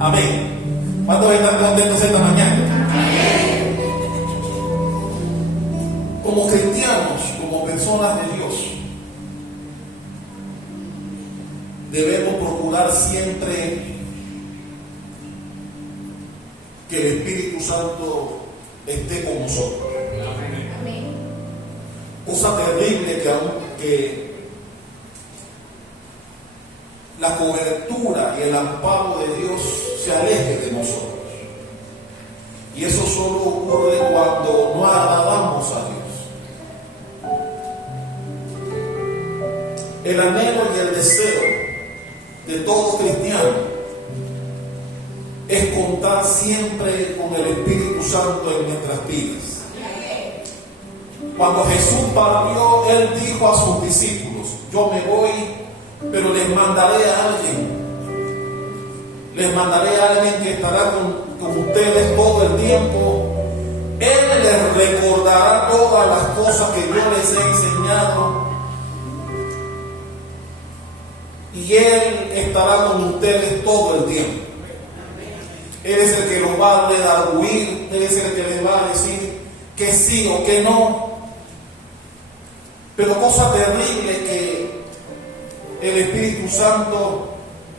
Amén. ¿Cuántos están contentos esta mañana? Amén. Como cristianos, como personas de Dios, debemos procurar siempre que el Espíritu Santo esté con nosotros. Amén. Cosa terrible que la cobertura y el amparo de Dios se aleje de nosotros. Y eso solo ocurre cuando no agradamos a Dios. El anhelo y el deseo de todo cristiano es contar siempre con el Espíritu Santo en nuestras vidas. Cuando Jesús partió, Él dijo a sus discípulos: yo me voy, pero les mandaré a alguien. Les mandaré a alguien que estará con ustedes todo el tiempo. Él les recordará todas las cosas que yo les he enseñado. Y Él estará con ustedes todo el tiempo. Él es el que los va a redarguir. Él es el que les va a decir que sí o que no. Pero cosa terrible que el Espíritu Santo,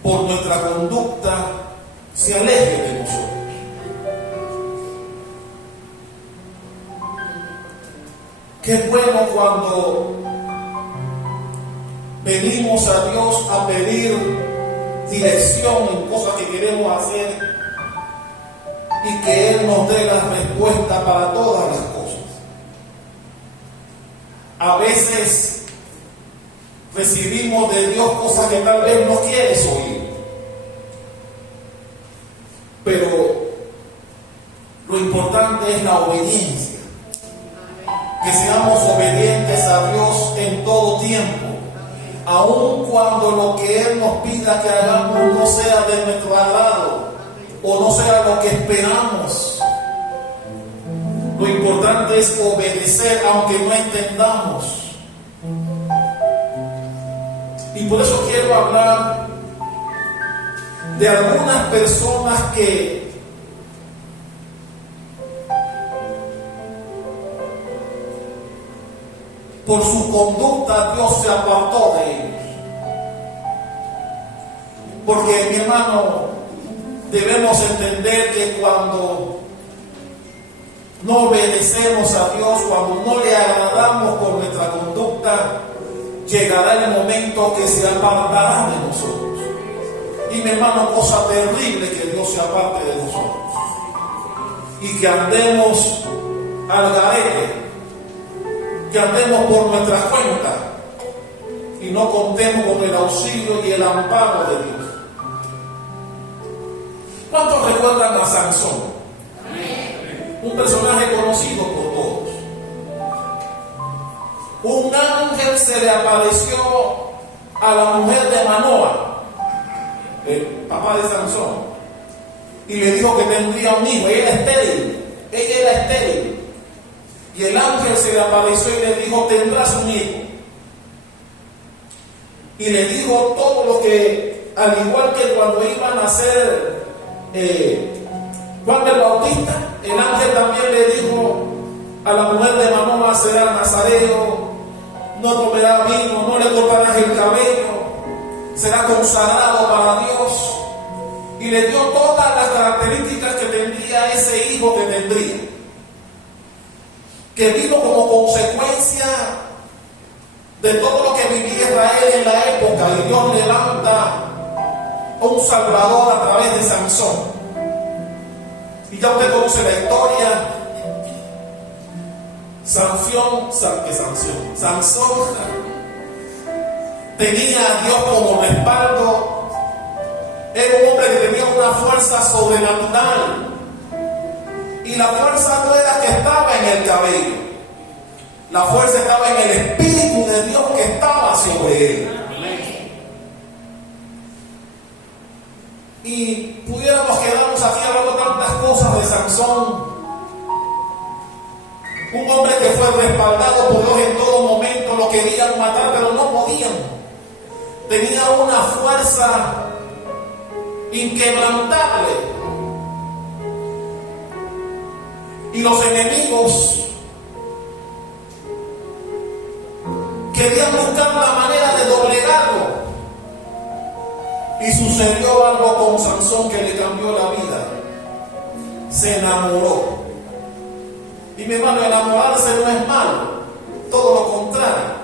por nuestra conducta, se aleje de nosotros. Qué bueno cuando venimos a Dios a pedir dirección en cosas que queremos hacer y que Él nos dé la respuesta para todas las cosas. A veces recibimos de Dios cosas que tal vez no quieres oír, pero lo importante es la obediencia, que seamos obedientes a Dios en todo tiempo, aun cuando lo que Él nos pida que hagamos no sea de nuestro agrado o no sea lo que esperamos. Lo importante es obedecer aunque no entendamos. Y por eso quiero hablar de algunas personas que por su conducta Dios se apartó de ellos. Porque, mi hermano, debemos entender que cuando no obedecemos a Dios, cuando no le agradamos con nuestra conducta, llegará el momento que se apartará de nosotros. Y, mi hermano, cosa terrible que Dios se aparte de nosotros y que andemos al garete, que andemos por nuestra cuenta y no contemos con el auxilio y el amparo de Dios. ¿Cuántos recuerdan a Sansón? Un personaje conocido por todos. Un ángel se le apareció a la mujer de Manoa, el papá de Sansón, y le dijo que tendría un hijo. Ella era estéril. Y el ángel se le apareció y le dijo: tendrás un hijo. Y le dijo todo lo que, al igual que cuando iban a nacer Juan el Bautista, el ángel también le dijo a la mujer de Manoa: será nazareo, no tomará vino, no le cortarás el cabello, será consagrado para Dios. Y le dio todas las características que tendría ese hijo que tendría, que vino como consecuencia de todo lo que vivía Israel en la época. Y Dios levanta un Salvador a través de Sansón. Y ya usted conoce la historia. Sansón tenía a Dios como respaldo. Era un hombre que tenía una fuerza sobrenatural. Y la fuerza no era que estaba en el cabello. La fuerza estaba en el Espíritu de Dios que estaba sobre él. Y pudiéramos quedarnos aquí hablando tantas cosas de Sansón. Un hombre que fue respaldado por Dios en todo momento. Lo querían matar, pero no podían. Tenía una fuerza inquebrantable. Y los enemigos querían buscar la manera de doblegarlo. Y sucedió algo con Sansón que le cambió la vida. Se enamoró. Y mi hermano, enamorarse no es malo, todo lo contrario.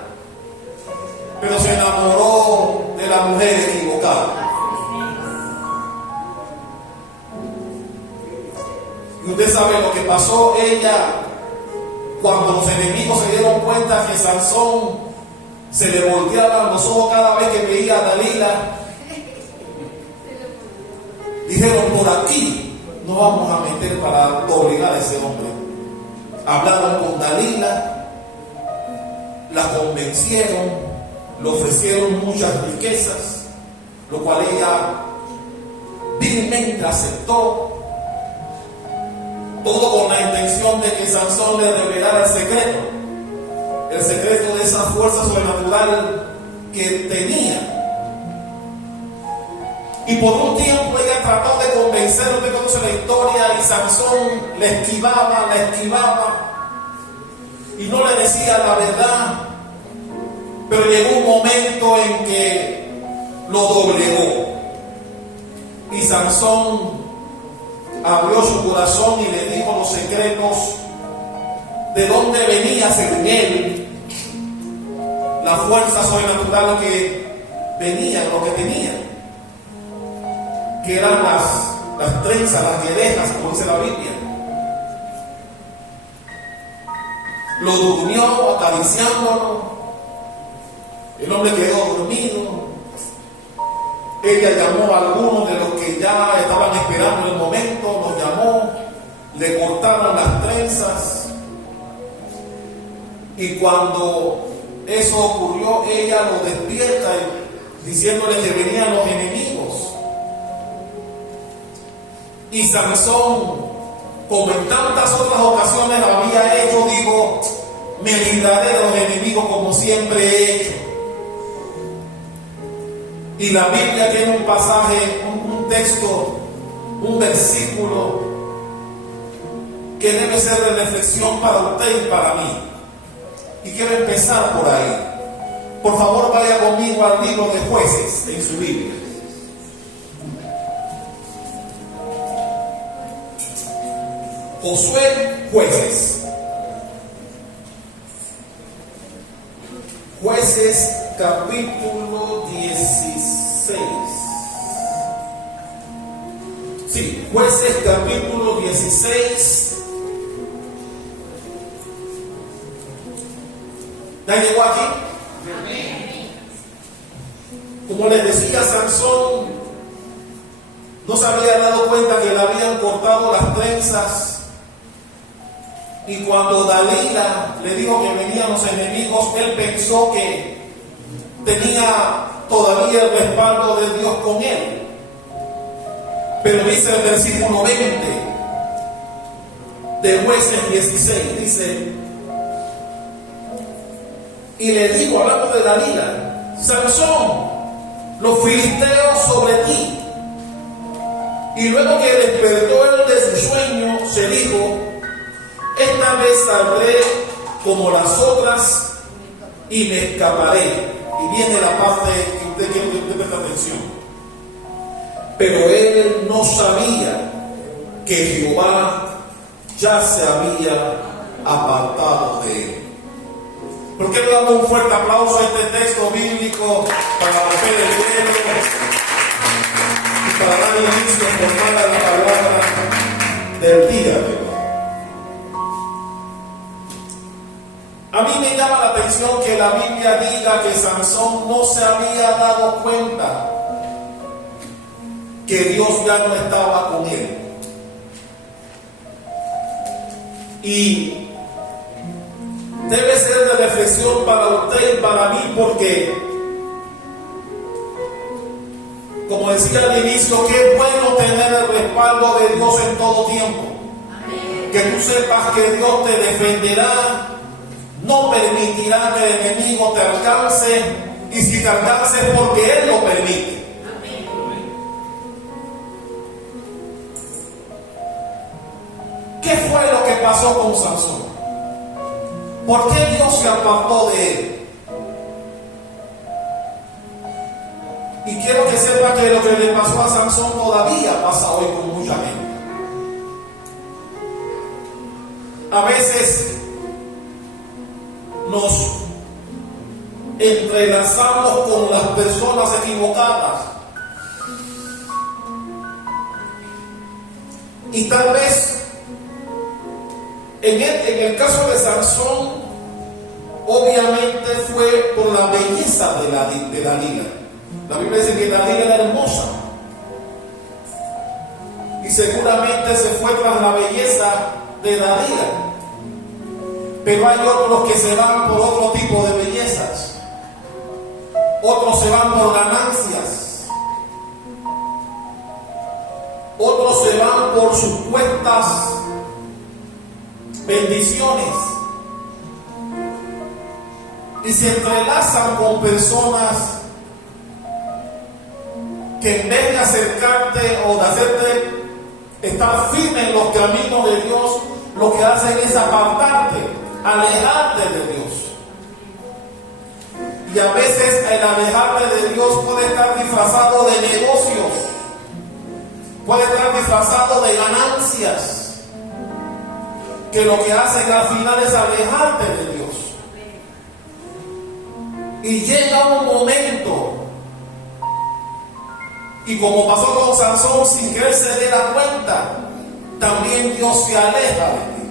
Pero se enamoró de la mujer equivocada. Y usted sabe lo que pasó. Ella, cuando los enemigos se dieron cuenta que Sansón se le volteaban los ojos cada vez que veía a Dalila, dijeron: por aquí no vamos a meter para obligar a ese hombre. Hablaron con Dalila, la convencieron, le ofrecieron muchas riquezas, lo cual ella vilmente aceptó. Todo con la intención de que Sansón le revelara el secreto de esa fuerza sobrenatural que tenía. Y por un tiempo ella trató de convencerlo. Usted conoce la historia, y Sansón le esquivaba y no le decía la verdad. Pero llegó un momento en que lo doblegó, y Sansón abrió su corazón y le dijo los secretos de dónde venía, según él, la fuerza sobrenatural que venía, lo que tenía, que eran las trenzas, las guedejas, como dice la Biblia. Lo durmió acariciándolo. El hombre quedó dormido. Ella llamó a algunos de los que ya estaban esperando el momento, los llamó, le cortaron las trenzas. Y cuando eso ocurrió, ella lo despierta diciéndole que venían los enemigos. Y Sansón, como en tantas otras ocasiones lo había hecho, dijo: me libraré de los enemigos como siempre he hecho. Y la Biblia tiene un pasaje, un texto, un versículo que debe ser de reflexión para usted y para mí. Y quiero empezar por ahí. Por favor, vaya conmigo al libro de Jueces en su Biblia. Josué, Jueces. Jueces, capítulo 16. Sí, Jueces, capítulo 16. ¿Ya llegó aquí? Como les decía, Sansón no se había dado cuenta que le habían cortado las trenzas. Y cuando Dalila le dijo que venían los enemigos, él pensó que tenía todavía el respaldo de Dios con él. Pero dice el versículo 20 de Jueces 16, dice: y le dijo, hablando de Dalila: Sansón, los filisteos sobre ti. Y luego que despertó él de su sueño, se dijo: esta vez saldré como las otras y me escaparé. Y viene la parte que usted quiere que usted preste atención. Pero él no sabía que Jehová ya se había apartado de él. ¿Por qué le damos un fuerte aplauso a este texto bíblico para romper el hielo y para dar inicio formal a la palabra del día de hoy? A mí me llama la atención que la Biblia diga que Sansón no se había dado cuenta que Dios ya no estaba con él. Y debe ser de reflexión para usted y para mí, porque, como decía al inicio, qué bueno tener el respaldo de Dios en todo tiempo. Que tú sepas que Dios te defenderá, no permitirá que el enemigo te alcance, y si te alcance es porque Él lo permite. ¿Qué fue lo que pasó con Sansón? ¿Por qué Dios se apartó de él? Y quiero que sepa que lo que le pasó a Sansón todavía pasa hoy con mucha gente. A veces nos entrelazamos con las personas equivocadas. Y tal vez en el caso de Sansón, obviamente fue por la belleza de Dalila. La Biblia dice que Dalila era hermosa. Y seguramente se fue tras la belleza de Dalila. Pero hay otros que se van por otro tipo de bellezas. Otros se van por ganancias. Otros se van por supuestas bendiciones. Y se entrelazan con personas que en vez de acercarte o de hacerte estar firme en los caminos de Dios, lo que hacen es apartarte, alejarte de Dios. Y a veces el alejarte de Dios puede estar disfrazado de negocios, puede estar disfrazado de ganancias, que lo que hacen al final es alejarte de Dios. Y llega un momento, y como pasó con Sansón, sin que él se diera cuenta, también Dios se aleja de ti.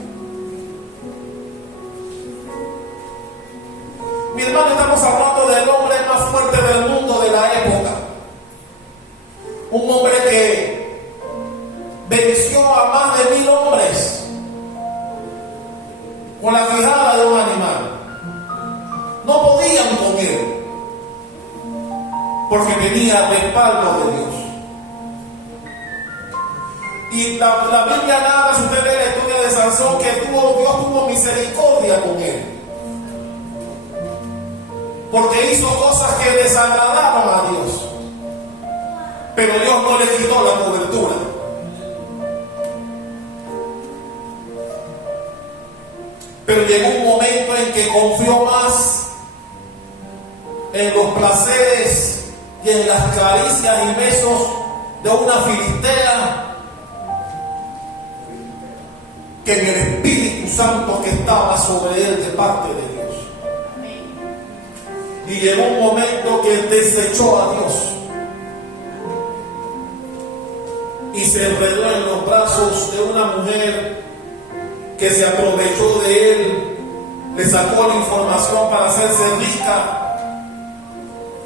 Mi hermano, estamos hablando del hombre más fuerte del mundo de la época. Un hombre que venció a más de 1000 hombres con la quijada de un animal. No podían con él, porque tenía respaldo de Dios. Y la Biblia narra, si usted lee la historia de Sansón, que Dios tuvo misericordia con él, porque hizo cosas que desagradaron a Dios, pero Dios no le quitó la cobertura. Pero llegó un momento en que confió más en los placeres y en las caricias y besos de una filistea que en el Espíritu Santo que estaba sobre él de parte de Dios. Y llegó un momento que él desechó a Dios y se enredó en los brazos de una mujer que se aprovechó de él, le sacó la información para hacerse rica.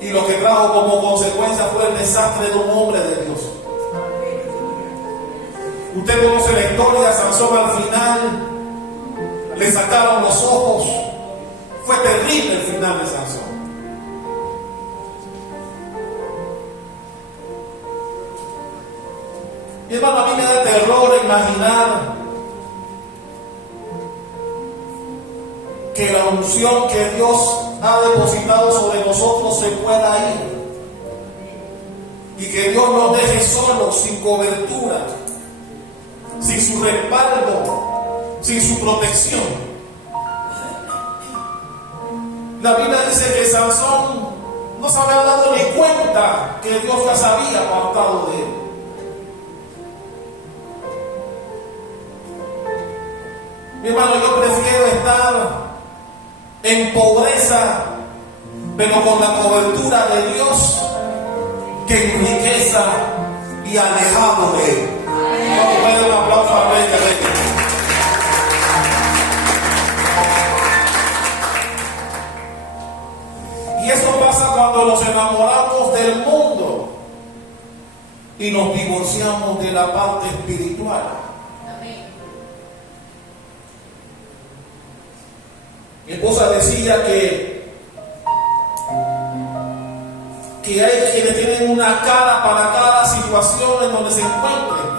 Y lo que trajo como consecuencia fue el desastre de un hombre de Dios. Usted conoce la historia. Sansón al final le sacaron los ojos. Fue terrible el final de Sansón. Mi hermano, a mí me da terror imaginar que la unción que Dios ha depositado sobre nosotros se pueda ir, y que Dios nos deje solos, sin cobertura, sin su respaldo, sin su protección. La Biblia dice que Sansón no se había dado ni cuenta que Dios ya se había apartado de él. Mi hermano, yo prefiero estar en pobreza, pero con la cobertura de Dios, que en riqueza y alejado de él. Vamos a darle un aplauso al Rey de Reyes. Y eso pasa cuando nos enamoramos del mundo y nos divorciamos de la parte espiritual. Mi esposa decía que hay quienes tienen una cara para cada situación en donde se encuentren.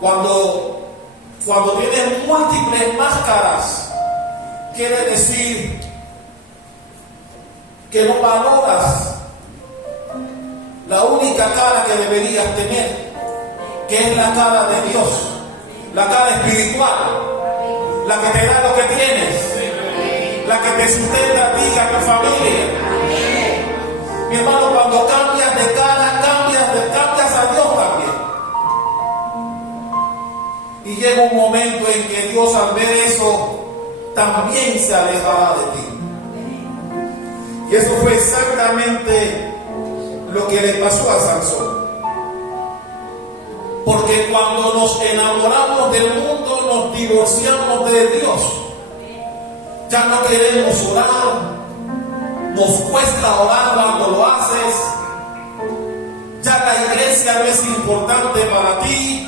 Cuando tienes múltiples máscaras, quiere decir que no valoras la única cara que deberías tener. que es la cara de Dios, la cara espiritual, la que te da lo que tienes, la que te sustenta a ti y a tu familia. Mi hermano, cuando cambias de cara, cambias a Dios también. Y llega un momento en que Dios, al ver eso, también se alejará de ti. Y eso fue exactamente lo que le pasó a Sansón. Porque cuando nos enamoramos del mundo, nos divorciamos de Dios. Ya no queremos orar, nos cuesta orar cuando lo haces. Ya la iglesia no es importante para ti.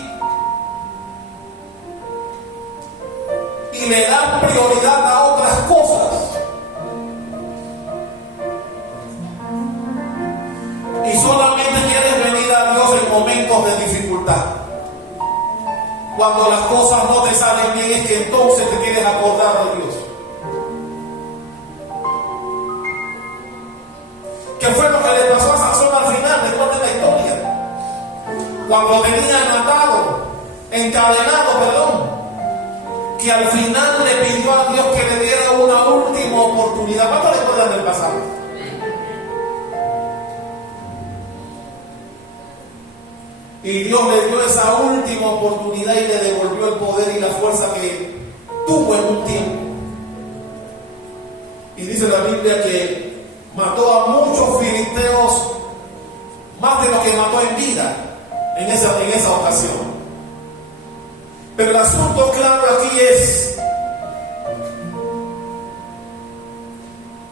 Y le das prioridad a otras cosas. Y solamente quieres venir a Dios en momentos de dificultad. Cuando las cosas no te salen bien, es que entonces te quieres acordar de Dios. ¿Qué fue lo que le pasó a Sansón al final? Después de la historia. Cuando tenían atado, encadenado, perdón, que al final le pidió a Dios que le diera una última oportunidad. ¿Cuánto recuerdan del pasado? Y Dios le dio esa última oportunidad y le devolvió el poder y la fuerza que tuvo en un tiempo. Y dice la Biblia que mató a muchos filisteos, más de lo que mató en vida en esa ocasión. Pero el asunto claro aquí es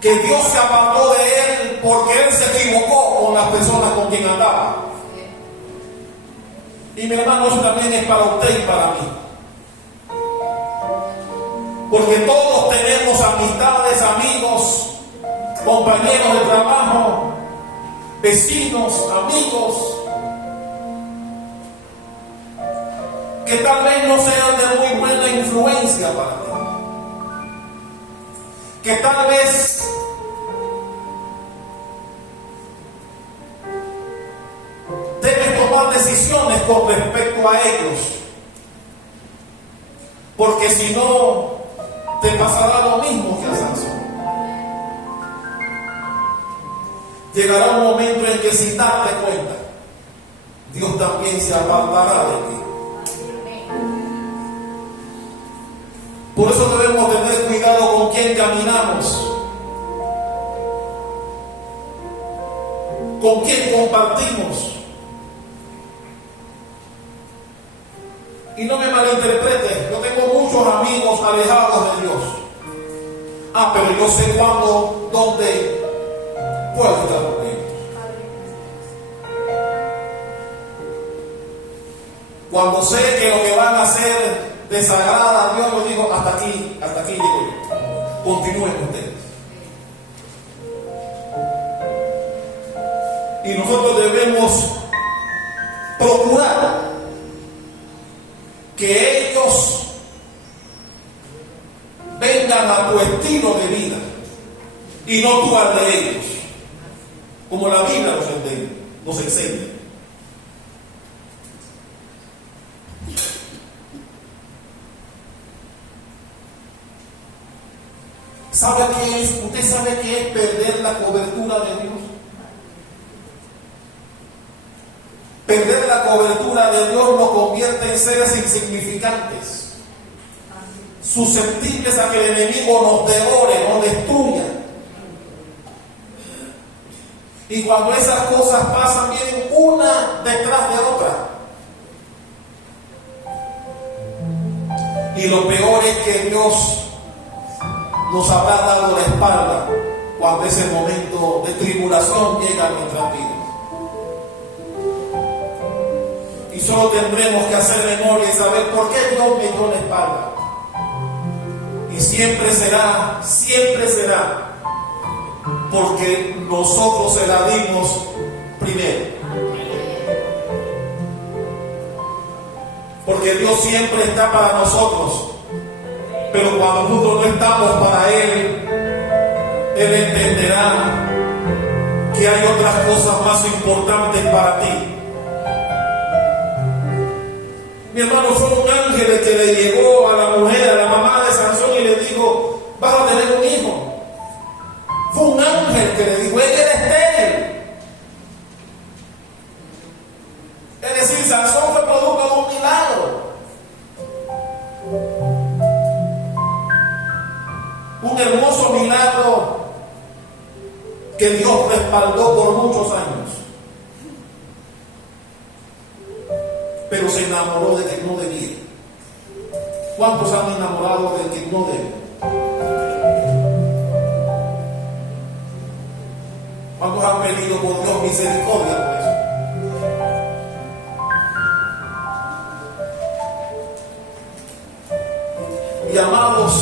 que Dios se apartó de él porque él se equivocó con las personas con quien andaba. Y mi hermano, eso también es para usted y para mí. Porque todos tenemos amistades, amigos, compañeros de trabajo, vecinos, amigos, que tal vez no sean de muy buena influencia para ti, que tal vez debes tomar decisiones con respecto a ellos, porque si no te pasará lo mismo que a Sansón. Llegará un momento en que, sin darte cuenta, Dios también se apartará de ti. Por eso debemos tener cuidado con quién caminamos, con quién compartimos. Y no me malinterprete, yo tengo muchos amigos alejados de Dios. Pero yo sé cuándo, dónde puedo estar con ellos. Cuando sé que lo que van a hacer desagrada a Dios, yo digo, hasta aquí digo yo. Continúen ustedes. Y nosotros debemos procurar que ellos vengan a tu estilo de vida y no tú al de ellos, como la Biblia nos enseña. ¿Sabe qué es? ¿Usted sabe qué es perder la cobertura de Dios? Perder la cobertura de Dios nos convierte en seres insignificantes, susceptibles a que el enemigo nos devore, nos destruya. Y cuando esas cosas pasan, vienen una detrás de otra. Y lo peor es que Dios nos habrá dado la espalda cuando ese momento de tribulación llega a nuestras vidas. Y solo tendremos que hacer memoria y saber por qué Dios me dio la espalda. Y siempre será, porque nosotros se la dimos primero. Porque Dios siempre está para nosotros. Pero cuando nosotros no estamos para Él, Él entenderá que hay otras cosas más importantes para ti. Mi hermano, fue un ángel el que le llegó a la mujer, a la mamá de Sansón, y le dijo: vas a tener un hijo. Fue un ángel que le dijo: ella era estéril. Es decir, Sansón fue producto de un milagro. Un hermoso milagro que Dios respaldó por muchos años. Pero se enamoró de quien no debía. ¿Cuántos han enamorado de quien no debe? ¿Cuántos han pedido por Dios misericordia por eso? Y amados,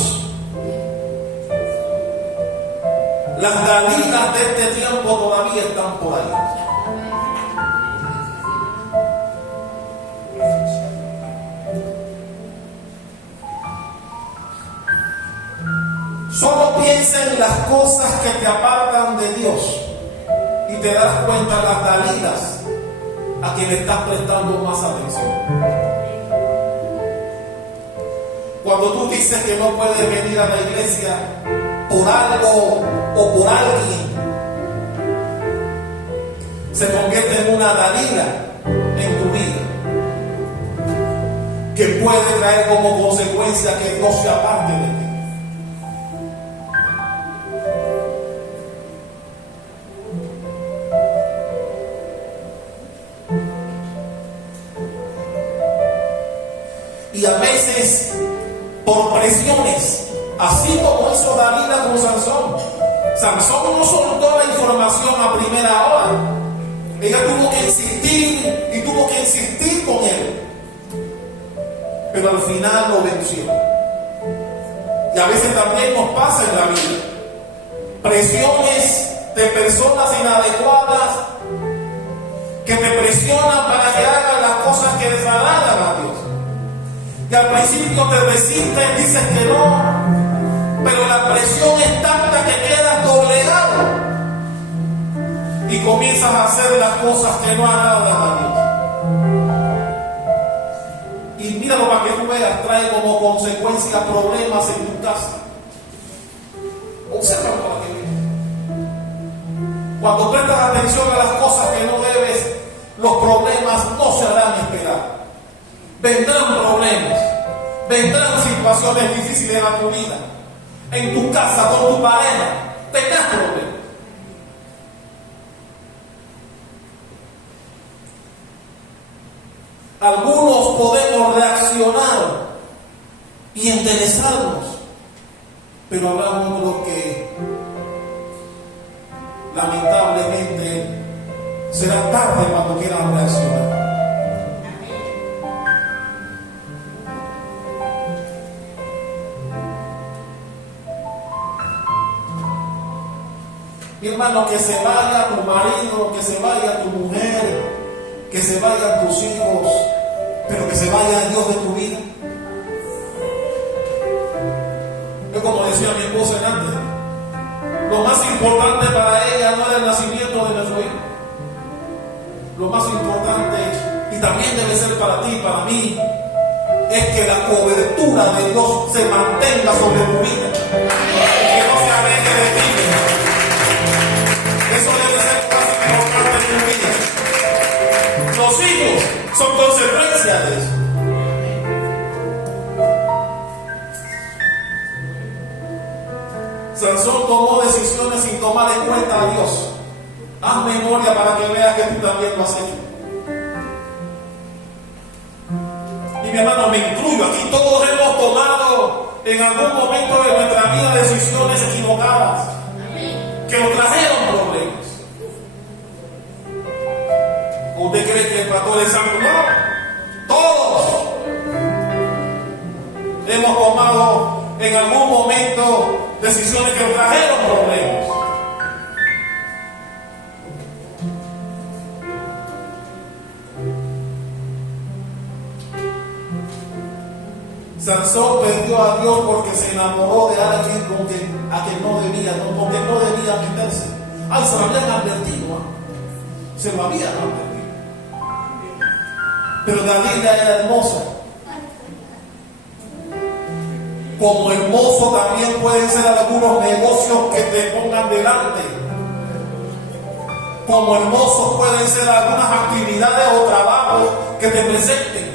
las Dalilas de este tiempo todavía están por ahí. Solo piensa en las cosas que te apartan de Dios y te das cuenta de las Dalilas a quien le estás prestando más atención. Cuando tú dices que no puedes venir a la iglesia por algo o por alguien, se convierte en una Dalila en tu vida, que puede traer como consecuencia que Dios se aparte de ti. Y a veces, por presiones, así como hizo Dalila con Sansón. Sansón no soltó la información a primera hora. Ella tuvo que insistir y tuvo que insistir con él. Pero al final lo venció. Y a veces también nos pasa en la vida. Presiones de personas inadecuadas que te presionan para que hagas las cosas que desagradan a Dios. Y al principio te resistes, dices que no, pero la presión es tanta que quedas doblegado y comienzas a hacer las cosas que no agradan a Dios. Y míralo para que tú veas, trae como consecuencia problemas en tu casa. Obsérvalo para que veas. Cuando prestas atención a las cosas que no debes, los problemas no se harán esperar. Vendrán problemas, vendrán situaciones difíciles en tu vida, en tu casa, con tu pareja, tendrás problemas. Algunos podemos reaccionar y enderezarnos, pero habrá otros que lamentablemente será tarde cuando quieran reaccionar. Mi hermano, que se vaya tu marido, que se vaya tu mujer, que se vayan tus hijos, pero que se vaya Dios de tu vida. Yo, como decía mi esposa antes, lo más importante para ella no era el nacimiento de nuestro hijo. Lo más importante, y también debe ser para ti y para mí, es que la cobertura de Dios se mantenga sobre tu vida, que no se aleje de ti. Eso debe ser más importante en tu vida. Los hijos son consecuencia de eso. Sansón tomó decisiones sin tomar en cuenta a Dios. Haz memoria para que veas que tú también lo has hecho. Y mi hermano, me incluyo aquí, todos hemos tomado en algún momento de nuestra vida decisiones equivocadas que nos trajeron problemas. ¿Usted cree que el pastor es santo? No. Todos hemos tomado en algún momento decisiones que nos trajeron problemas. Sansón perdió a Dios porque se enamoró de alguien a quien no debía, porque no debía meterse. Ay, se lo habían advertido, ¿no? Se lo habían advertido. Pero Dalila era hermosa Como hermoso también pueden ser algunos negocios que te pongan delante. Como hermosos pueden ser algunas actividades o trabajos que te presenten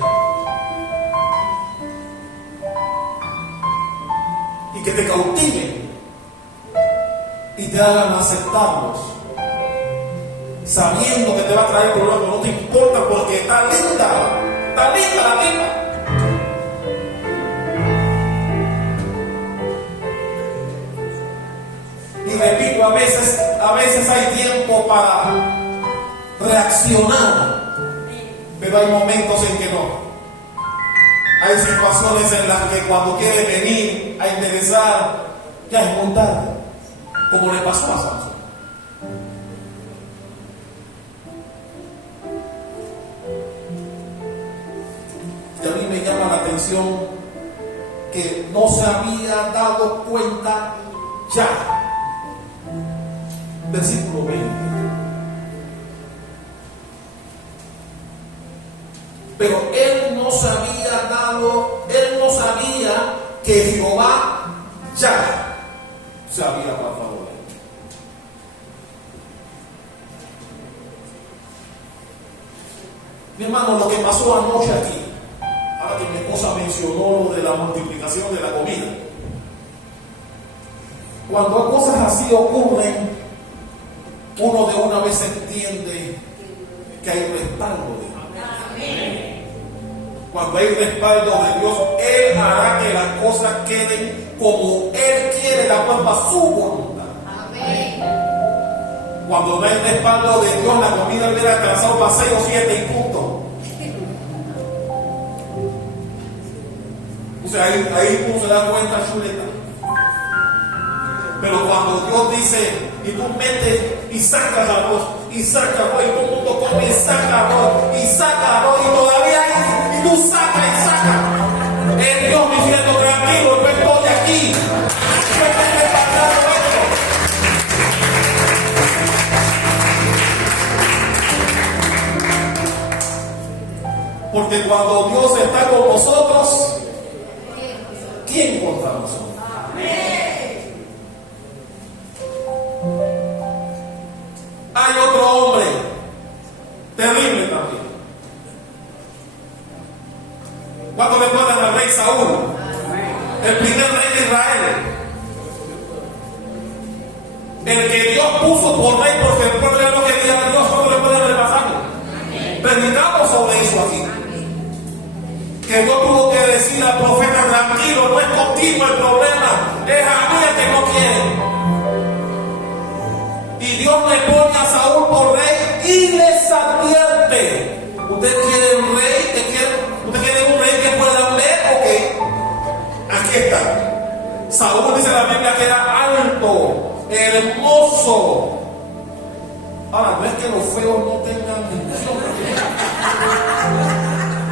y que te cautiven y te hagan aceptarlos, sabiendo que te va a traer problemas. No te importa porque está linda la tipa. Y repito, a veces hay tiempo para reaccionar, pero hay momentos en que no. Hay situaciones en las que cuando quiere venir a interesar, ya es muy tarde, como le pasó a Sansón. Y a mí me llama la atención que no se había dado cuenta ya. Versículo 20. Pero él no sabía que Jehová ya se había apartado de él. Mi hermano, lo que pasó anoche aquí, ahora que mi esposa mencionó lo de la multiplicación de la comida, cuando cosas así ocurren, uno de una vez entiende que hay respaldo de Dios. Cuando hay respaldo de Dios, Él hará que las cosas queden como Él quiere, la cual va su voluntad. Cuando no hay respaldo de Dios, la comida hubiera alcanzado para 6 o 7 y punto. O sea, ahí uno se da cuenta, chuleta. Pero cuando Dios dice, y tú metes y sacas arroz, y todo el mundo come y saca arroz, y todavía hay, y tú sacas y sacas. Es Dios diciendo, tranquilo, yo estoy aquí. Yo estoy preparando esto. Porque cuando Dios está con nosotros, ¿quién contra nosotros? Hay otro hombre terrible también. ¿Cuántos recuerdan al rey Saúl? El primer rey de Israel. El que Dios puso por rey porque el pueblo no quería a Dios. ¿Cuántos recuerdan del pasaje? Predicamos sobre eso aquí. Que Dios tuvo que decir al profeta, tranquilo, no es contigo el problema, es a mí el que no quiere. Y Dios le pone a Saúl por rey y les advierte. ¿Usted quiere un rey? ¿Usted quiere un rey que puedan ver o qué? Aquí está. Saúl dice en la Biblia que era alto, hermoso. Ahora, no es que los feos no tengan función.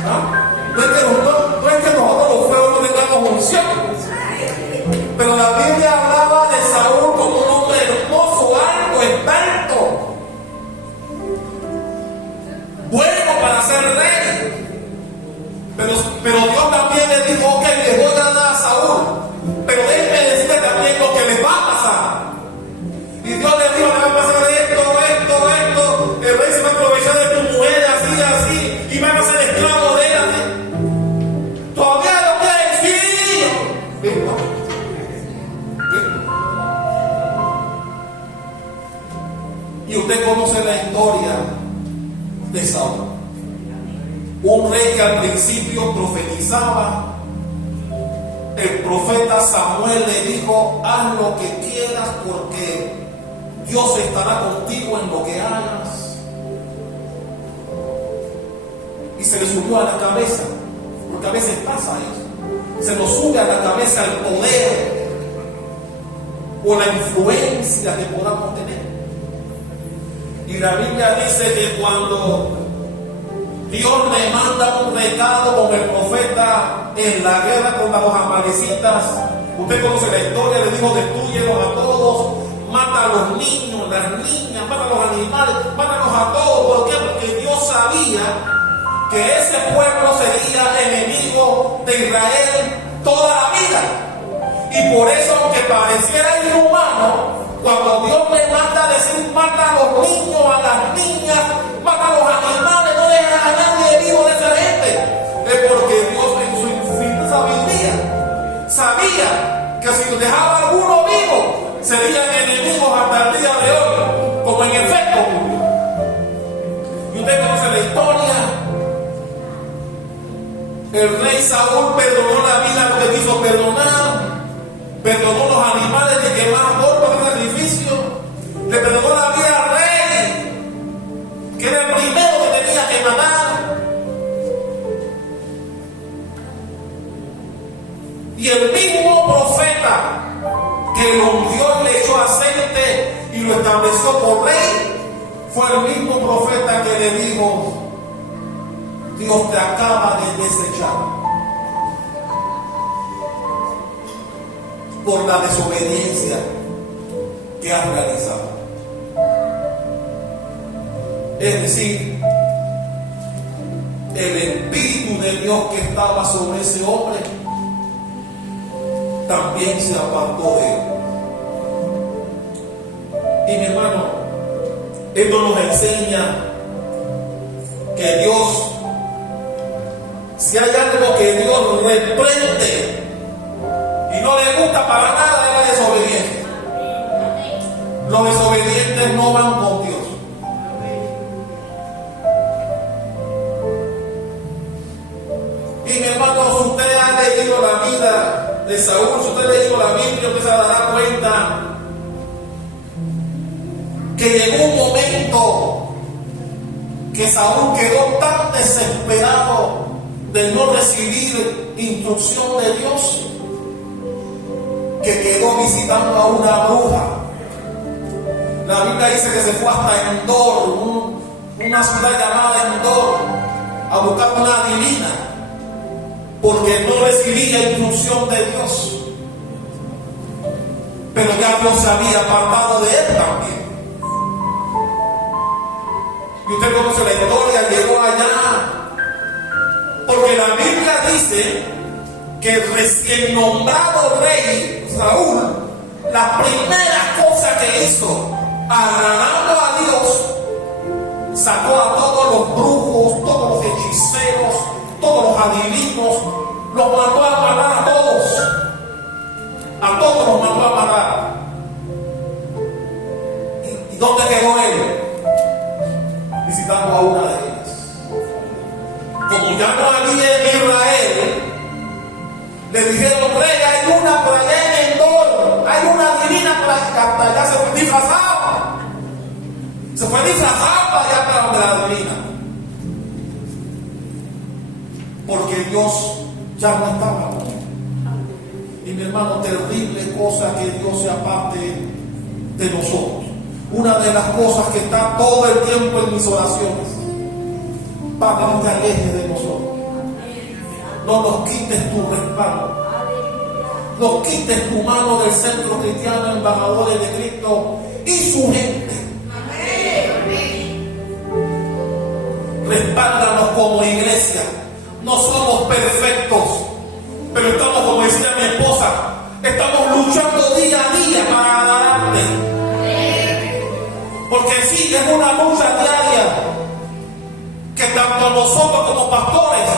¿Ah? No es que nosotros los feos no tengamos unción. Pero la Biblia hablaba de Saúl como un hombre hermoso, alto, esbelto, bueno para ser rey. Pero Dios también le dijo, ok, les voy a dar a Saúl, pero déjenme decirle también lo que les va a pasar. Y Dios le dijo, le va a pasar esto. El rey se va a aprovechar de tu mujer, así, y van a ser esclavos de ella. Todavía lo que sí. ¿Listo? Y usted conoce la historia de Saúl. Un rey que al principio profetizaba. El profeta Samuel le dijo, haz lo que quieras porque Dios estará contigo en lo que hagas. Y se le subió a la cabeza, porque a veces pasa eso. Se nos sube a la cabeza el poder o la influencia que podamos tener. Y la Biblia dice que cuando Dios le manda un recado con el profeta en la guerra contra los amalecitas, usted conoce la historia, le dijo, destrúyelos a todos, mata a los niños, las niñas, mata a los animales, mátalos a todos. ¿Por qué? Porque Dios sabía que ese pueblo sería enemigo de Israel toda la vida. Y por eso, aunque pareciera inhumano, cuando Dios le manda a decir, mata a los niños, a las niñas, mata a los animales, no deja a nadie vivo de esa gente, es porque Dios en su infinita sabiduría sabía que si dejaba a alguno vivo, serían enemigos hasta el día de hoy, como en efecto ocurrió. Y usted conoce la historia. El rey Saúl perdonó la vida a lo que quiso perdonar. Perdonó los animales de quemar por el sacrificio. Le perdonó la vida al rey, que era el primero que tenía que matar. Y el mismo profeta que lo ungió y le echó aceite y lo estableció por rey, fue el mismo profeta que le dijo: Dios te acaba de desechar por la desobediencia que has realizado. Es decir, el Espíritu de Dios que estaba sobre ese hombre también se apartó de él. Y mi hermano, esto nos enseña que Dios, si hay algo que Dios reprende y no le gusta para nada, es la desobediencia. Los desobedientes no van con Dios. Y mi hermano, si usted ha leído la vida de Saúl, si usted ha leído la Biblia, usted se dará cuenta que llegó un momento que Saúl quedó tan desesperado de no recibir instrucción de Dios, que quedó visitando a una bruja. La Biblia dice que se fue hasta Endor, una ciudad llamada Endor, a buscar una divina, porque no recibía instrucción de Dios. Pero ya Dios se había apartado de él también. Y usted conoce la historia, llegó allá, porque la Biblia dice que el recién nombrado rey Saúl, la primera cosa que hizo, agradando a Dios, sacó a todos los brujos, todos los hechiceros, todos los adivinos, los mandó a matar a todos los mandó a matar. ¿Y dónde quedó él? Visitando a una de ellas. Como ya no había en Israel, le dijeron: rey, hay una por allá en Endor, hay una divina por allá. Hasta allá se fue disfrazado. Se fue disfrazado para allá, para donde la divina. Porque Dios ya no estaba con él. Y mi hermano, terrible cosa que Dios se aparte de nosotros. Una de las cosas que está todo el tiempo en mis oraciones: Padre, no te alejes de nosotros. No nos quites tu respaldo. No quites tu mano del Centro Cristiano Embajadores de Cristo y su gente. Respáldanos como iglesia. No somos perfectos, pero estamos, como decía mi esposa, estamos luchando día a día para agradarte. Porque sí, es una lucha diaria que tanto nosotros como pastores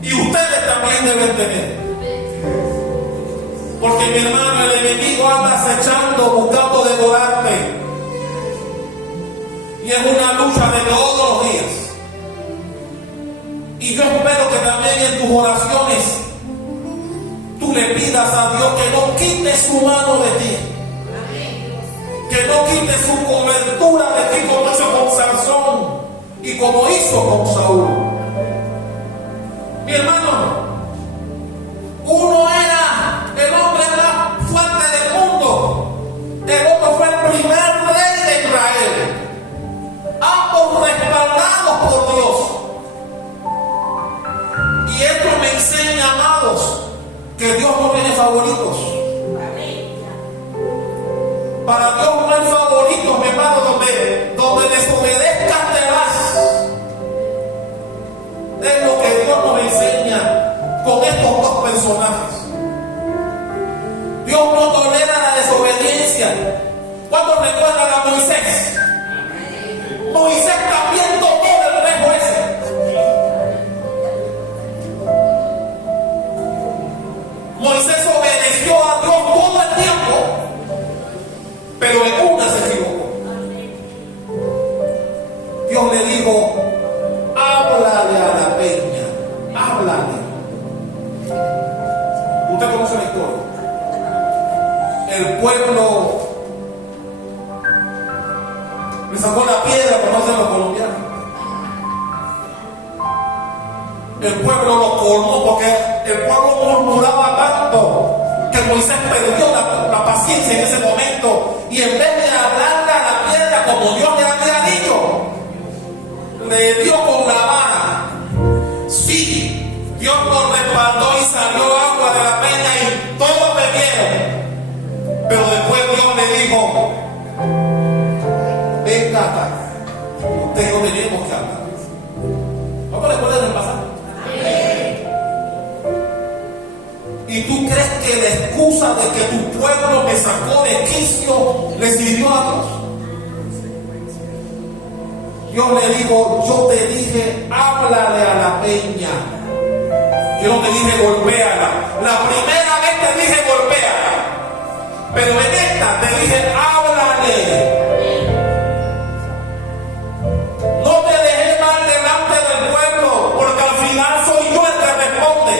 y ustedes también deben tener. Porque mi hermano, el enemigo anda acechando, buscando devorarte. Y es una lucha de todos los días. Y yo espero que también en tus oraciones tú le pidas a Dios que no quite su mano de ti. Que no quite su cobertura de ti, como hizo con Sansón y como hizo con Saúl. Mi hermano, uno era el hombre más fuerte del mundo. El otro fue el primer rey de Israel. Ambos respaldados por Dios. Y esto me enseña, amados, que Dios no tiene favoritos. Para Dios no hay favoritos, mi hermano, donde desobedezcas te vas. dijo, háblale a la peña, háblale. Usted conoce la historia. El pueblo le sacó la piedra, como hacen los colombianos. El pueblo lo colmó porque el pueblo murmuraba tanto que Moisés perdió la paciencia en ese momento, y en vez de hablarle a la piedra como Dios le había dicho, le dio con la vara. Sí, Dios lo respaldó y salió agua de la peña y todos bebieron. Pero después Dios le dijo, venga acá, ustedes no tenemos que hablar. ¿Cómo le pueden pasar? ¿Y tú crees que la excusa de que tu pueblo me sacó de quicio le sirvió a Dios? Dios le dijo, yo te dije, háblale a la peña. Yo no te dije, golpéala. La primera vez te dije, golpéala. Pero en esta te dije, háblale. No te dejé mal delante del pueblo, porque al final soy yo el que responde.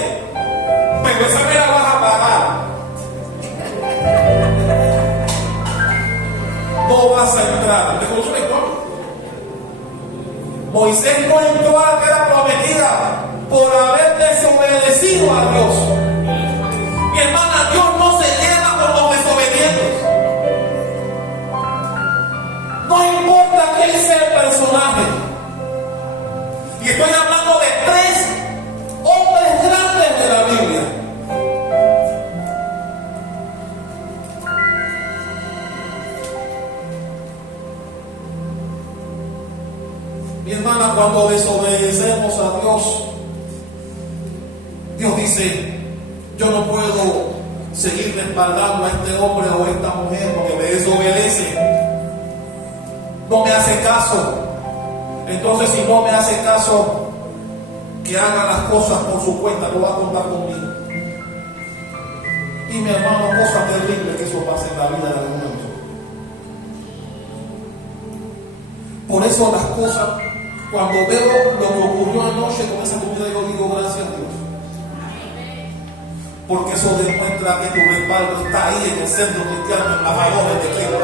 Pero esa me la vas a pagar. No vas a entrar. ¿Te conoce la historia? Moisés no entró a la tierra prometida por haber desobedecido a Dios. Mi hermana, Dios no se lleva con los desobedientes. No importa quién sea el personaje. Y estoy hablando de 3 hombres grandes de la Biblia. Mi hermana, cuando desobedecemos a Dios, Dios dice, yo no puedo seguir respaldando a este hombre o a esta mujer porque me desobedece, no me hace caso. Entonces, si no me hace caso, que haga las cosas por su cuenta, no va a contar conmigo. Y mi hermano, cosa terrible que eso pase en la vida de algún momento. Por eso las cosas, cuando veo lo que ocurrió anoche con esa comida, yo digo gracias a Dios. Porque eso demuestra que tu respaldo está ahí en el centro cristiano, en las valores de Cristo.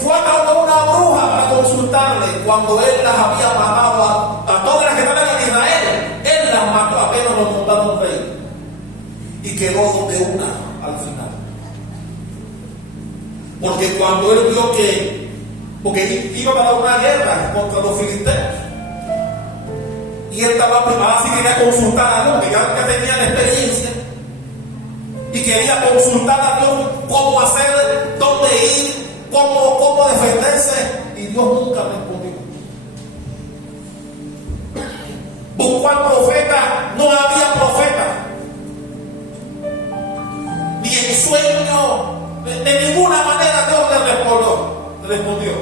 Fue a una bruja para consultarle cuando él las había matado a todas las que estaban en Israel. Él las mató, apenas lo nombraron rey. Y quedó de una al final. Porque cuando él vio porque iba para una guerra contra los filisteos, y él estaba preparado, así quería consultar a Dios, que ya tenía la experiencia, y quería consultar a Dios cómo hacer, dónde ir, cómo defenderse, y Dios nunca respondió. Buscó al profeta, no había profeta, ni en sueño. De ninguna manera Dios le respondió.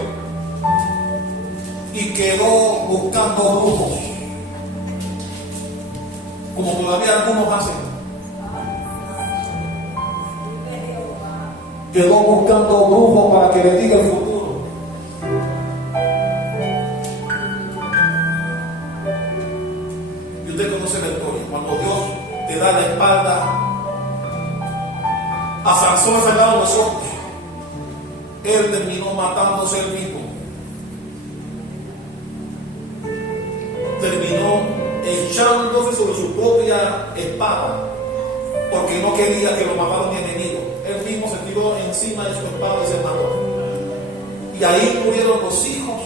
Y quedó buscando brujos, como todavía algunos hacen. Quedó buscando brujos para que le diga el futuro. Y usted conoce la historia. Cuando Dios te da la espalda, a Sansón le sacaron los ojos. Él terminó matándose él mismo. Terminó echándose sobre su propia espada, porque no quería que lo matara mi enemigo. Él mismo se tiró encima de su espada y se mató. Y ahí murieron los hijos.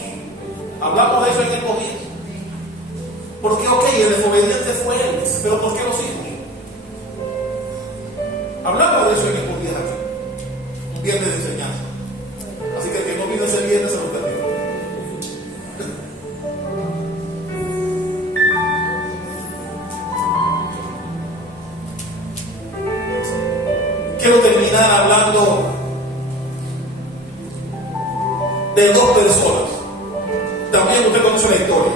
Hablamos de eso en estos días. Porque, el desobediente fue él, pero ¿por qué los hijos? Hablamos de eso en estos días aquí. Un viernes de enseñanza. Así que el que no vino ese viernes se lo perdió. Quiero terminar hablando de 2 personas. También usted conoce la historia.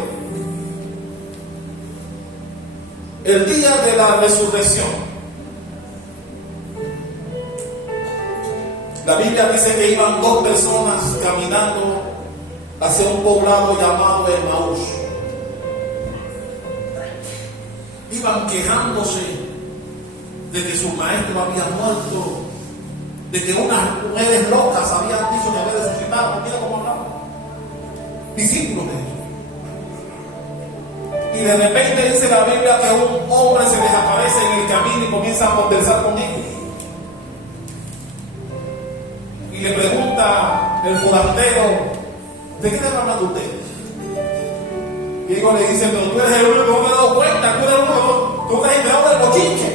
el día de la resurrección. La Biblia dice que iban dos personas caminando hacia un poblado llamado Emaús. Iban quejándose de que su maestro había muerto, de que unas mujeres locas habían dicho que había resucitado. Mira cómo hablaban. Discípulos de ellos. Y de repente dice la Biblia que un hombre se les aparece en el camino y comienza a conversar con ellos. Y le pregunta el forastero: ¿de qué te hablan ustedes? Y ellos le dicen: pero tú eres el único que no me he dado cuenta, tú eres el único, tú estás enterado del bochinche.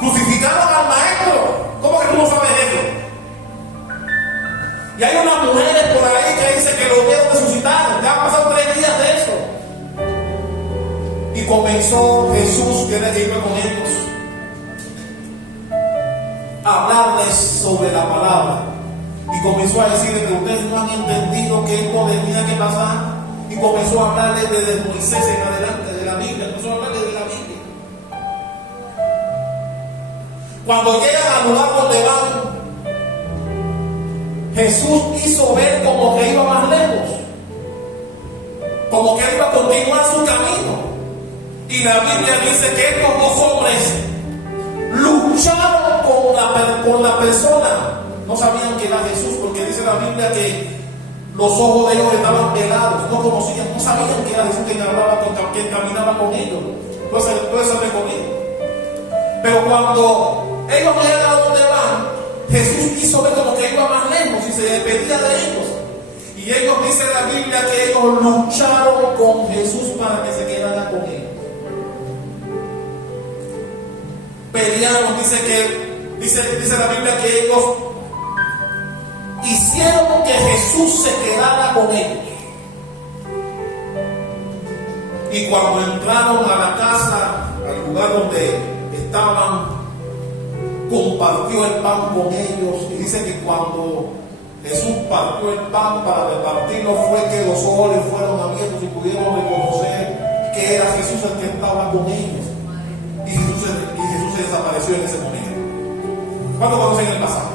Crucificaron al maestro. ¿Cómo que tú no sabes eso? Y hay unas mujeres por ahí que dicen que lo vieron resucitar. Ya han pasado 3 días de eso. Y comenzó Jesús, que era el que iba con ellos, a hablarles sobre la palabra. Y comenzó a decirles que ustedes no han entendido que esto tenía que pasar. Y comenzó a hablarles desde Moisés en adelante, de la Biblia. Comenzó a hablarles de la Biblia. Cuando llegan al lugar donde van, Jesús hizo ver como que iba más lejos, como que iba a continuar su camino. Y la Biblia dice que estos dos hombres lucharon con la persona. No sabían que era Jesús, porque dice la Biblia que los ojos de ellos estaban velados, no conocían, no sabían que era Jesús quien hablaba, quien caminaba con ellos. Entonces, todo eso recorrido. Pero cuando ellos llegan a donde van, Jesús hizo ver como que iba más lejos y se despedía de ellos. Y ellos, dice la Biblia, que ellos lucharon con Jesús para que se quedara con él. Pelearon, dice la Biblia que ellos hicieron que Jesús se quedara con ellos. Y cuando entraron a la casa, al lugar donde estaban, compartió el pan con ellos. Y dice que cuando Jesús partió el pan para repartirlo, fue que los ojos les fueron abiertos y pudieron reconocer que era Jesús el que estaba con ellos. Y Jesús se desapareció en ese momento. ¿Cuántos conocen el pasaje?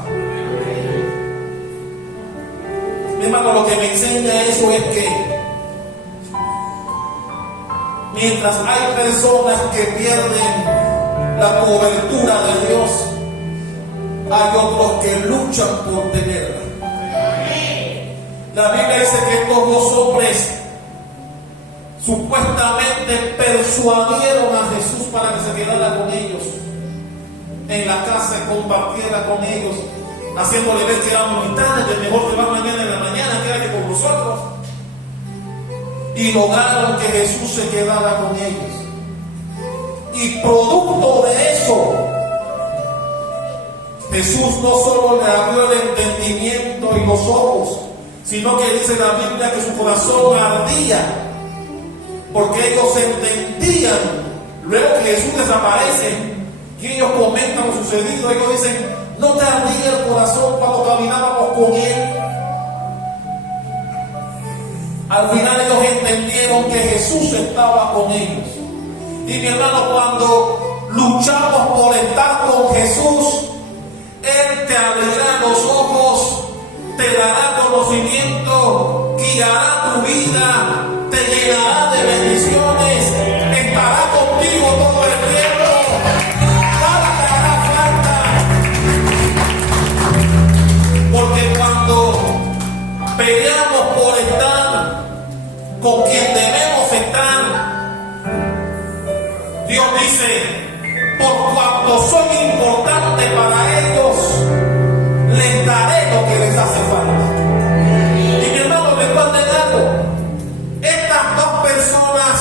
Mi hermano, lo que me enseña eso es que mientras hay personas que pierden la cobertura de Dios, hay otros que luchan por tenerla. La Biblia dice que estos dos hombres supuestamente persuadieron a Jesús para que se quedara con ellos en la casa y compartiera con ellos, haciéndole ver que era muy tarde, que mejor que va mañana en la mañana, quédate con nosotros. Y lograron que Jesús se quedara con ellos. Y producto de eso, Jesús no solo le abrió el entendimiento y los ojos, sino que dice la Biblia que su corazón ardía, porque ellos entendían. Luego que Jesús desaparece y ellos comentan lo sucedido, ellos dicen: ¿no te ardía el corazón cuando caminábamos con Él? Al final ellos entendieron que Jesús estaba con ellos. Y mi hermano, cuando luchamos por estar con Jesús, Él te abrirá los ojos, te dará conocimiento, guiará tu vida, te llenará de bendiciones, estará contigo todo el tiempo, nada te hará falta. Porque cuando peleamos por estar con quien debemos estar, Dios dice: por cuanto soy importante para ellos, les daré lo que les hace falta. Y mi hermano, recuerden algo: estas dos personas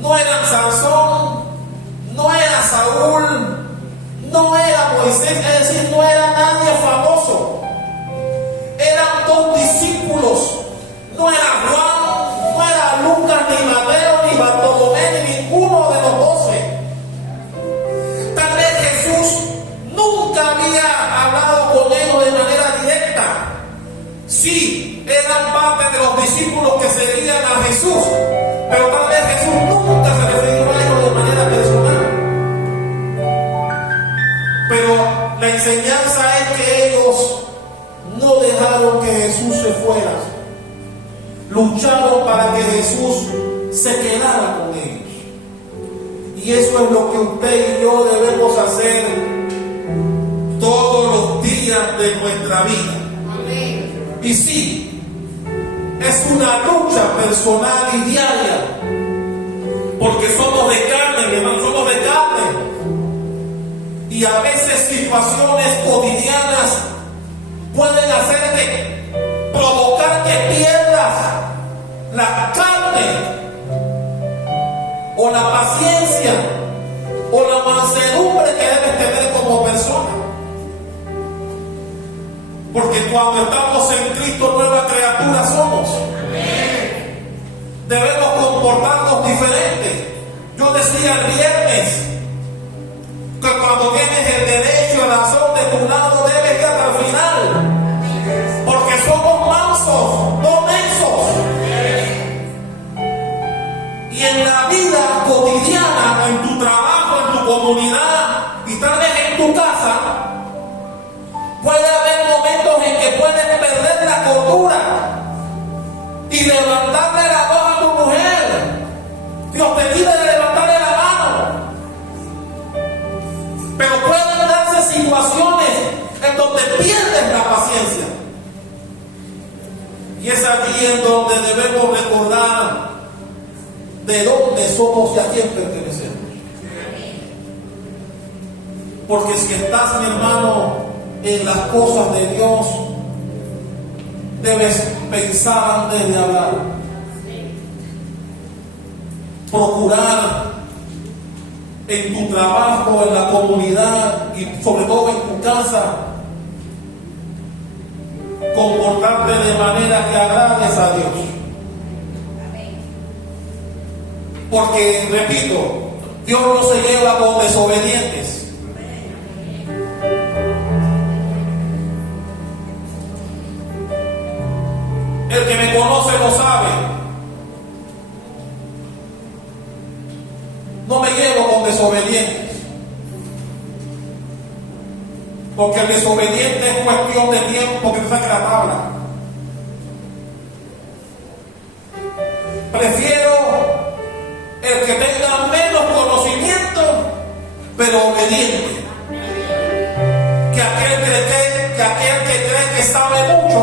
no eran Sansón, no era Saúl, no era Moisés, es decir, no era nadie famoso. Eran dos discípulos. No era Juan, no era Lucas, ni Mateo, ni Bartolomé, ni ninguno de los 12. Tal vez Jesús nunca había hablado con ellos de manera Pero tal vez Jesús nunca se refirió a ellos de manera personal. Pero la enseñanza es que ellos no dejaron que Jesús se fuera. Lucharon para que Jesús se quedara con ellos. Y eso es lo que usted y yo debemos hacer todos los días de nuestra vida. Amén. Y sí, es una lucha personal y diaria, porque somos de carne, mi hermano, somos de carne. Y a veces situaciones cotidianas pueden hacerte, provocar que pierdas la carne, o la paciencia, o la mansedumbre que debes tener como persona. Porque cuando estamos en Cristo, nueva criatura somos. Debemos comportarnos diferente. Yo decía el viernes que cuando tienes el derecho y la razón de tu lado, debes ir hasta el final. Porque somos mansos, no mensos. Y en la vida cotidiana, en tu trabajo, en tu comunidad y tal vez en tu casa, puede haber momentos en que puedes perder la cordura y levantarle la voz a tu mujer. Dios te libre de levantarle la mano. Pero pueden darse situaciones en donde pierdes la paciencia. Y es allí en donde debemos recordar de dónde somos y a quién pertenecemos. Porque si estás, mi hermano, en las cosas de Dios, debes pensar antes de hablar. Procurar en tu trabajo, en la comunidad y sobre todo en tu casa, comportarte de manera que agrades a Dios. Porque, repito, Dios no se lleva con desobedientes. El que me conoce lo sabe. No me llevo con desobedientes. Porque el desobediente es cuestión de tiempo que te saque la tabla. Prefiero el que tenga menos conocimiento, pero obediente, que aquel que cree que sabe mucho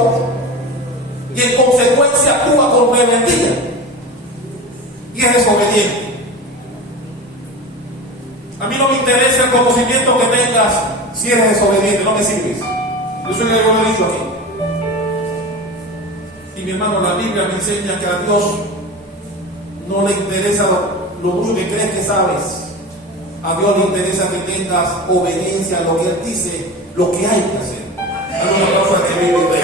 y en consecuencia actúa con rebeldía y es desobediente. A mí no me interesa el conocimiento que tengas si eres desobediente, no me sirves. Yo soy el que lo he dicho aquí. Y mi hermano, la Biblia me enseña que a Dios no le interesa lo mucho que crees que sabes. A Dios le interesa que tengas obediencia a lo que Él dice, lo que hay que hacer. Dale un aplauso al que vive y ve.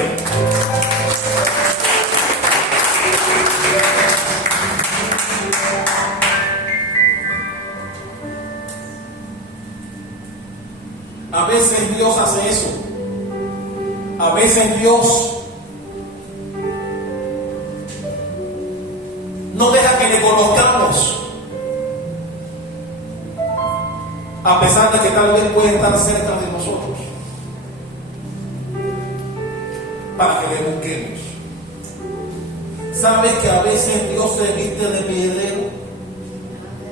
A veces Dios hace eso. A veces Dios no deja que le conozcamos, a pesar de que tal vez puede estar cerca de nosotros, para que le busquemos. ¿Sabes que a veces Dios se viste de piedrero?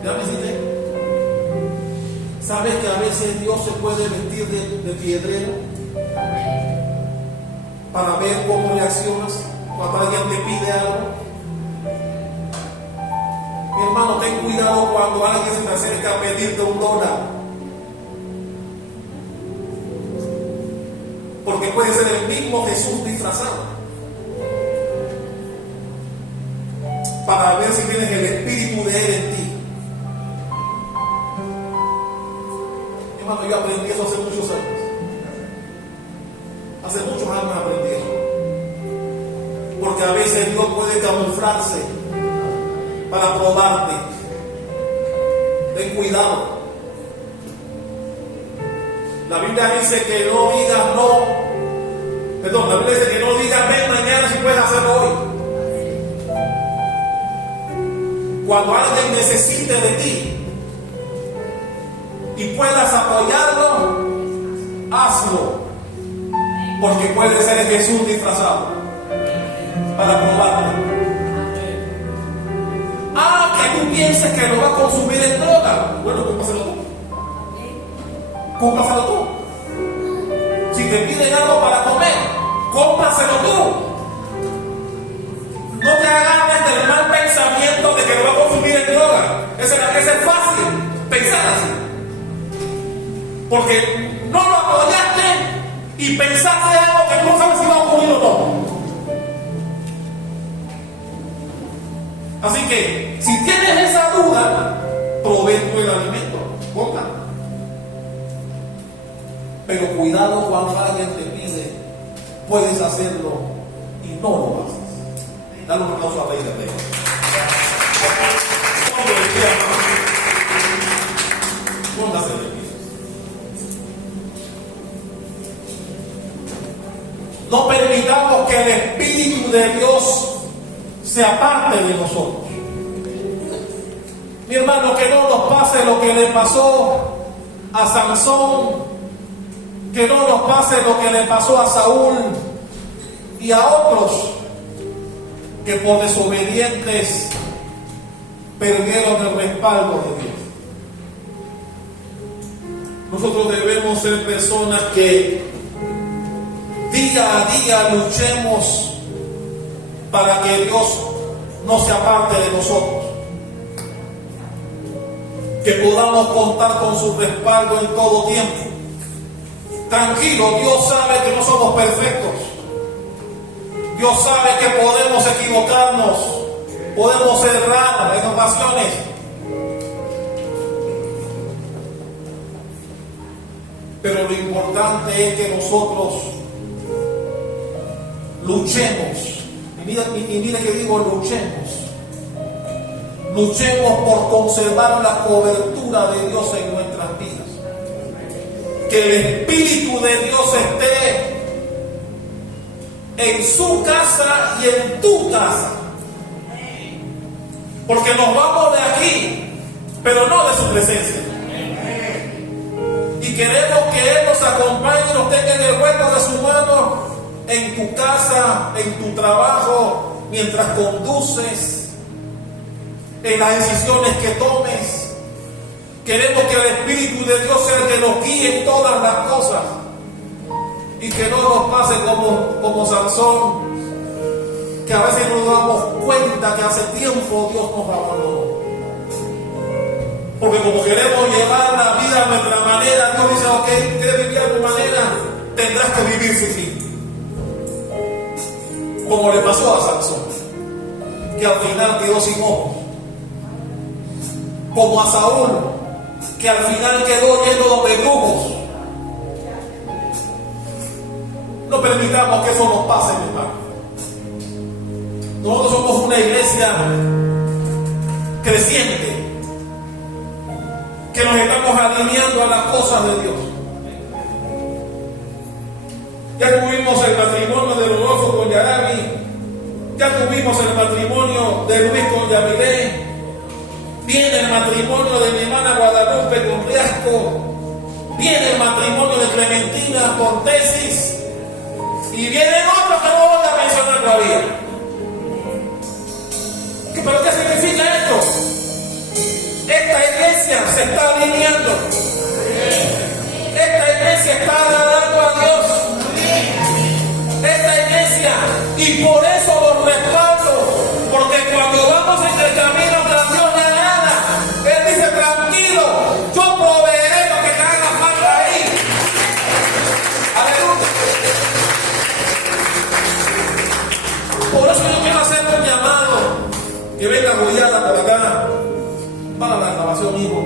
¿Ya me hiciste? ¿Sabes que a veces Dios se puede vestir de piedrero para ver cómo reaccionas cuando alguien te pide algo? Mi hermano, ten cuidado cuando alguien se te acerca a pedirte $1, porque puede ser el mismo Jesús disfrazado, para ver si tienes el espíritu de Él en ti. Hermano, yo aprendí eso hace muchos años. Hace muchos años aprendí eso. Porque a veces Dios puede camuflarse para probarte. Ten cuidado. La Biblia dice que no digas no. Perdón, la Biblia dice que no digas ven mañana si puedes hacerlo hoy. cuando alguien necesite de ti y puedas apoyarlo, hazlo, porque puede ser Jesús disfrazado para probarlo. Que tú pienses que lo va a consumir en droga, bueno, cómpraselo tú. Cómpraselo tú. Si te piden algo para comer, cómpraselo tú. No te agarres del mal pensamiento de que lo va a consumir en droga. Ese es fácil pensar así. Porque no lo apoyaste y pensaste algo que no sabes si va a ocurrir o no. Así que, si tienes esa duda, provee tú el alimento, compra. Pero cuidado cuando alguien te pide, puedes hacerlo y no lo haces. Dale un aplauso a Rey de Reyes. Póngase de pie. No permitamos que el Espíritu de Dios se aparte de nosotros. Mi hermano, que no nos pase lo que le pasó a Sansón, que no nos pase lo que le pasó a Saúl y a otros que por desobedientes perdieron el respaldo de Dios. Nosotros debemos ser personas que día a día luchemos para que Dios no se aparte de nosotros. Que podamos contar con su respaldo en todo tiempo. Tranquilo, Dios sabe que no somos perfectos. Dios sabe que podemos equivocarnos, podemos errar en ocasiones. Pero lo importante es que nosotros luchemos. Y mire que digo luchemos. Luchemos por conservar la cobertura de Dios en nuestras vidas. Que el Espíritu de Dios esté en su casa y en tu casa. Porque nos vamos de aquí, pero no de su presencia. Y queremos que Él nos acompañe y nos tenga en el hueco de su mano, en tu casa, en tu trabajo, mientras conduces, en las decisiones que tomes. Queremos que el Espíritu de Dios sea el que nos guíe en todas las cosas y que no nos pase como Sansón, que a veces no nos damos cuenta que hace tiempo Dios nos abandonó. Porque como queremos llevar la vida a nuestra manera, Dios dice, ok, quieres vivir a tu manera, tendrás que vivir sin mí. Como le pasó a Sansón, que al final quedó sin ojos. Como a Saúl, que al final quedó lleno de brujos. No permitamos que eso nos pase, mi hermano. Nosotros somos una iglesia creciente, que nos estamos alineando a las cosas de Dios. Ya tuvimos el matrimonio de Rodolfo con Yarabi, ya tuvimos el matrimonio de Luis con Yamilé, viene el matrimonio de mi hermana Guadalupe con Riasco, viene el matrimonio de Clementina con Tesis, y vienen otros que no voy a mencionar todavía. ¿Pero qué significa esto? Esta iglesia se está alineando. Esta iglesia está agradando a Dios. Esta iglesia, y por eso los respaldo, porque cuando vamos en el camino tras Dios le agrada. Él dice, tranquilo, yo proveeré lo que te haga falta ahí. Aleluya. Por eso yo quiero hacer un llamado, que venga Juliana por acá para la grabación, hijo.